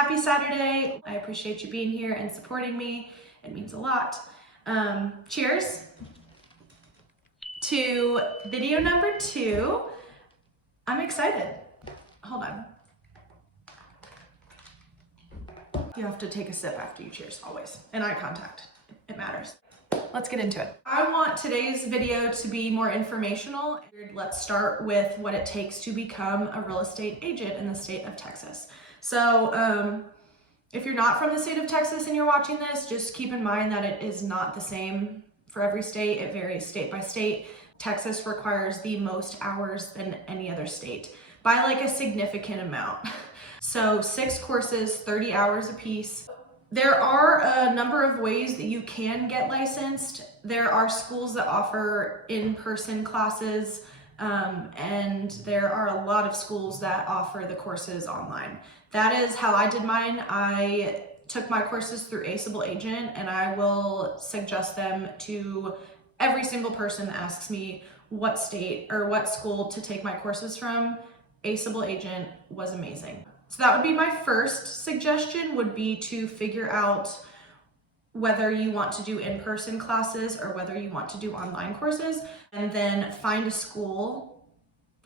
Happy Saturday. I appreciate you being here and supporting me. It means a lot. Cheers to video number 2. I'm excited. Hold on. You have to take a sip after you cheers, always. And eye contact, it matters. Let's get into it. I want today's video to be more informational. Let's start with what it takes to become a real estate agent in the state of Texas. So if you're not from the state of Texas and you're watching this, just keep in mind that it is not the same for every state. It varies state by state. Texas requires the most hours than any other state by like a significant amount. So 6 courses, 30 hours a piece. There are a number of ways that you can get licensed. There are schools that offer in-person classes, and there are a lot of schools that offer the courses online. That is how I did mine. I took my courses through Aceable Agent, and I will suggest them to every single person that asks me what state or what school to take my courses from. Aceable Agent was amazing. So that would be my first suggestion, would be to figure out whether you want to do in-person classes or whether you want to do online courses, and then find a school,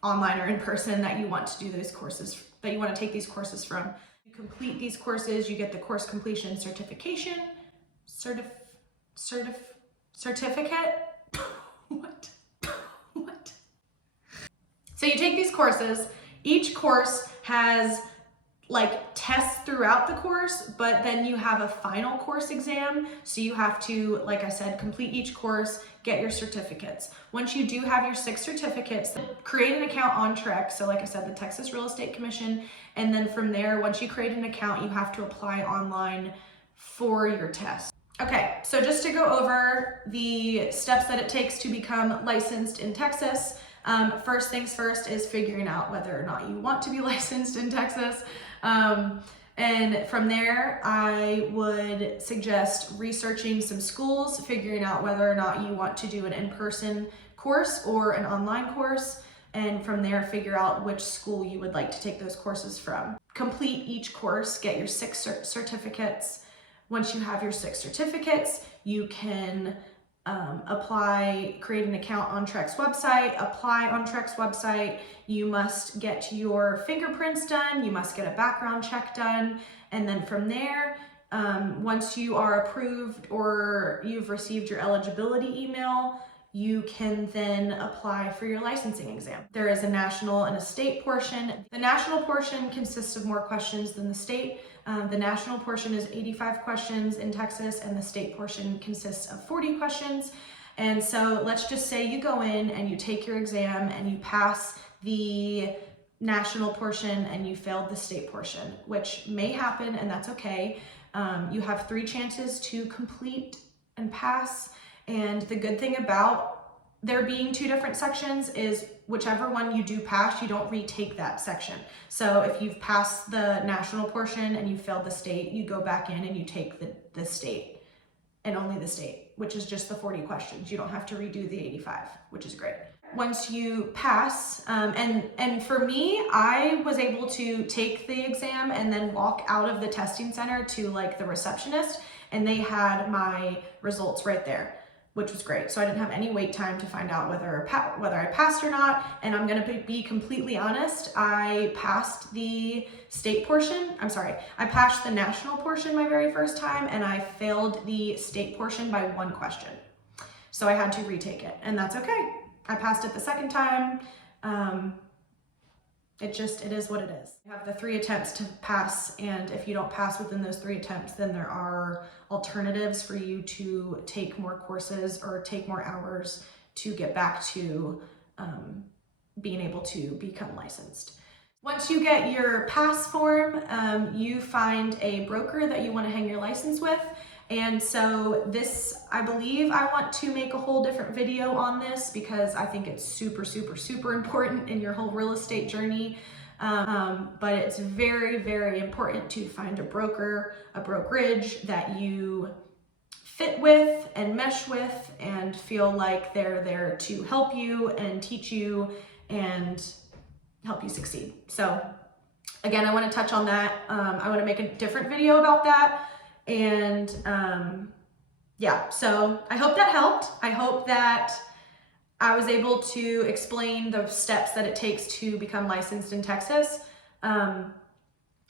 online or in person, that you want to do those courses, that you want to take these courses from. You complete these courses, you get the course completion certification, certificate. What? So you take these courses. Each course has like tests throughout the course, but then you have a final course exam. So you have to, like I said, complete each course, get your certificates. Once you do have your 6 certificates, create an account on TREC. So like I said, the Texas Real Estate Commission. And then from there, once you create an account, you have to apply online for your test. Okay, so just to go over the steps that it takes to become licensed in Texas. First things first is figuring out whether or not you want to be licensed in Texas. And from there, I would suggest researching some schools, figuring out whether or not you want to do an in-person course or an online course. And from there, figure out which school you would like to take those courses from. Complete each course, get your 6 certificates. Once you have your 6 certificates, you can apply, create an account on TREC's website, apply on TREC's website. You must get your fingerprints done, you must get a background check done, and then from there, once you are approved or you've received your eligibility email, you can then apply for your licensing exam. There is a national and a state portion. The national portion consists of more questions than the state. The national portion is 85 questions in Texas, and the state portion consists of 40 questions. And so let's just say you go in and you take your exam and you pass the national portion and you failed the state portion, which may happen, and that's okay. You have 3 chances to complete and pass. And the good thing about there being 2 different sections is whichever one you do pass, you don't retake that section. So if you've passed the national portion and you failed the state, you go back in and you take the state, and only the state, which is just the 40 questions. You don't have to redo the 85, which is great. Once you pass, and for me, I was able to take the exam and then walk out of the testing center to like the receptionist, and they had my results right there, which was great. So I didn't have any wait time to find out whether I passed or not. And I'm gonna be completely honest, I passed the state portion. I passed the national portion my very first time, and I failed the state portion by 1 question. So I had to retake it, and that's okay. I passed it the second time. It is what it is. You have the 3 attempts to pass, and if you don't pass within those 3 attempts, then there are alternatives for you to take more courses or take more hours to get back to being able to become licensed. Once you get your pass form, you find a broker that you want to hang your license with. And so this, I believe I want to make a whole different video on this because I think it's super, super, super important in your whole real estate journey. But it's very, very important to find a broker, a brokerage that you fit with and mesh with and feel like they're there to help you and teach you and help you succeed. So Again, I want to touch on that. I want to make a different video about that. And yeah, so I hope that helped. I hope that I was able to explain the steps that it takes to become licensed in Texas.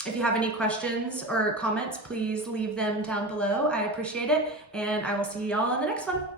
If you have any questions or comments, please leave them down below. I appreciate it, and I will see y'all in the next one.